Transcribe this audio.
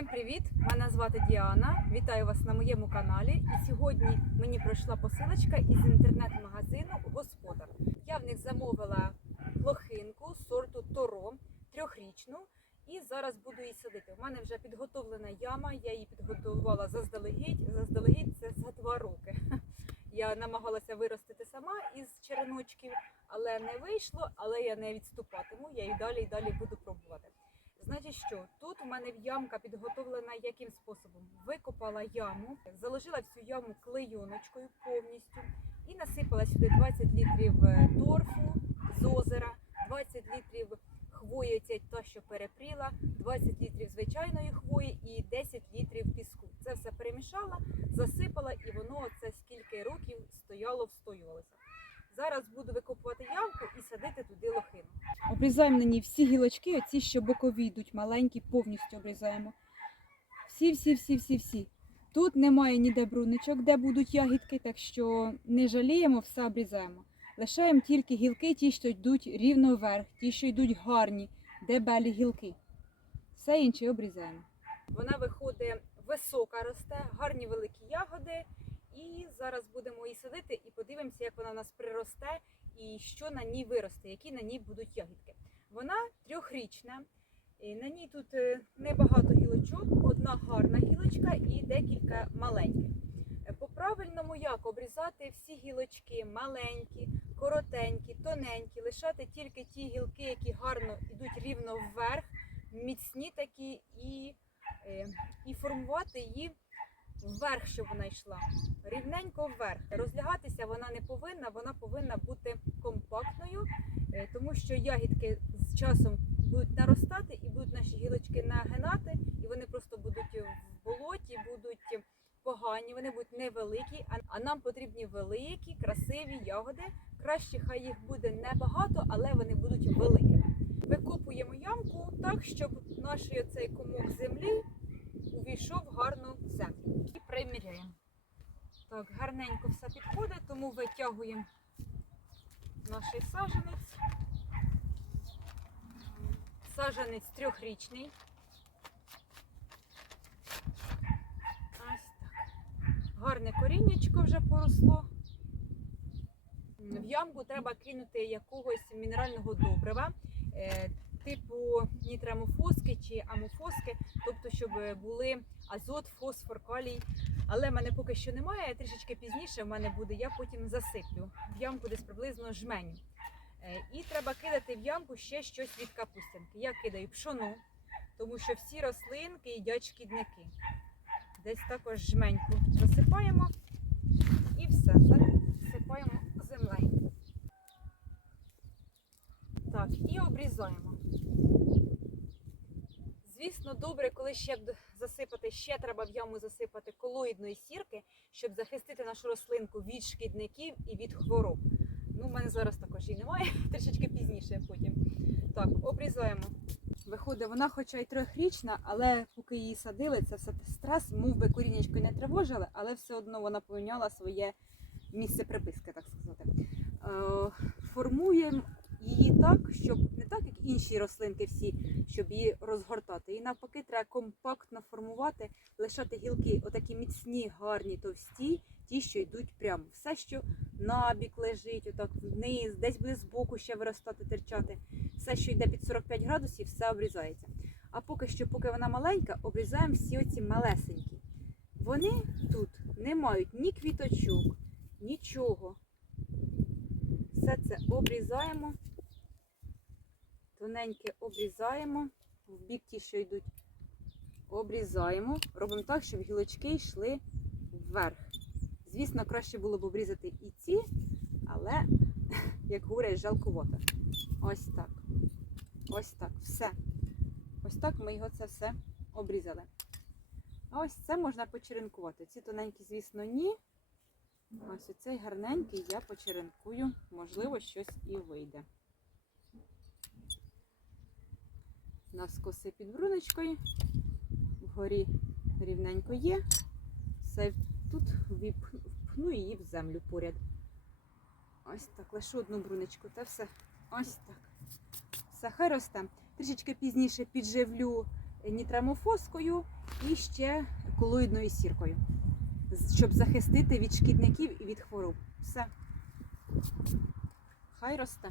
Всім привіт! Мене звати Діана. Вітаю вас на моєму каналі. І сьогодні мені прийшла посилочка із інтернет-магазину Господар. Я в них замовила лохинку сорту Торо трьохрічну. І зараз буду її садити. У мене вже підготовлена яма. Я її підготувала заздалегідь. Заздалегідь це за два роки. Я намагалася виростити сама із череночків, але не вийшло. Але я не відступатиму. Я і далі і далі буду пробувати. Значить, що тут у мене ямка підготовлена яким способом? Викопала яму, заложила всю яму клейоночкою повністю і насипала сюди 20 літрів е, торфу з озера, 20 літрів хвої, та, що перепріла, 20 літрів звичайної хвої і 10 літрів піску. Це все перемішала, засипала, і воно це скільки років стояло, встоювалося. Зараз буду викопувати ямку і садити туди лохину. Обрізаємо на ній всі гілочки, оці, що бокові йдуть, маленькі, повністю обрізаємо. Всі, всі, всі, всі, всі. Тут немає ніде бруничок, де будуть ягідки, так що не жаліємо, все обрізаємо. Лишаємо тільки гілки, ті, що йдуть рівно вверх, ті, що йдуть гарні, дебелі гілки. Все інше обрізаємо. Вона виходить висока, росте, гарні великі ягоди. І зараз будемо її садити і подивимося, як вона в нас приросте і що на ній виросте, які на ній будуть ягідки. Вона трьохрічна. і На ній тут е, небагато гілочок, одна гарна гілочка і декілька маленьких. Е, По правильному як обрізати всі гілочки маленькі, коротенькі, тоненькі, лишати тільки ті гілки, які гарно йдуть рівно вверх, міцні такі, і, е, і формувати її вверх, щоб вона йшла. Рівненько вверх. Розлягатися вона не повинна, вона повинна бути компактною, е, тому що ягідки з часом будуть наростати і будуть наші гілочки нагинати, і вони просто будуть в болоті, будуть погані, вони будуть невеликі, а- нам потрібні великі, красиві ягоди. Краще хай їх буде небагато, але вони будуть великими. Викопуємо ямку так, щоб наш цей комок землі увійшов гарно в землю. І приміряємо. Так, гарненько все підходить, тому витягуємо наш саженець. Саженець трьохрічний. Ось так. Гарне коріннячко вже поросло. В ямку треба кинути якогось мінерального добрива, е, типу нітрамофоски чи амофоски, тобто, щоб були азот, фосфор, калій. Але в мене поки що немає, трішечки пізніше в мене буде, я потім засиплю в ямку десь приблизно жменю. Е, І треба кидати в ямку ще щось від капустянки. Я кидаю пшону, тому що всі рослинки їдять шкідники. Десь також жменьку засипаємо і все, засипаємо землею. Так, і обрізаємо. Звісно, добре, коли ще засипати, ще треба в яму засипати колоїдної сірки, щоб захистити нашу рослинку від шкідників і від хвороб. Ну, в мене зараз також її немає, трішечки пізніше потім. Так, обрізаємо. Виходить, вона хоча й трьохрічна, але поки її садили, це все стрес, мов би корінечко не тривожили, але все одно вона поміняла своє місце приписки, так сказати. Е, формуємо її так, щоб не так, як інші рослинки всі, щоб її розгортати. І навпаки, треба компактно формувати, лишати гілки, отакі міцні, гарні, товсті, ті, що йдуть прямо. Все, що набік лежить, отак вниз, десь буде збоку ще виростати, терчати. Все, що йде під 45 градусів, все обрізається. А поки що, поки вона маленька, обрізаємо всі оці малесенькі. Вони тут не мають ні квіточок, нічого. Все це обрізаємо. Тоненьке обрізаємо. В бік ті, що йдуть, обрізаємо. Робимо так, щоб гілочки йшли вверх. Звісно, краще було б обрізати і ці, але, як говорять, жалкувато. Ось так. Ось так. Все. Ось так ми його це все обрізали. А ось це можна почеренкувати. Ці тоненькі, звісно, ні. Ось оцей гарненький я почеренкую. Можливо, щось і вийде. Навскоси під бруночкою. Вгорі рівненько є. Все тут впхну її в землю поряд. Ось так, лише одну бруночку, та все. Ось так. Все, хай росте. Трішечки пізніше підживлю нітрамофоскою і ще колоїдною сіркою, щоб захистити від шкідників і від хвороб. Все. Хай росте.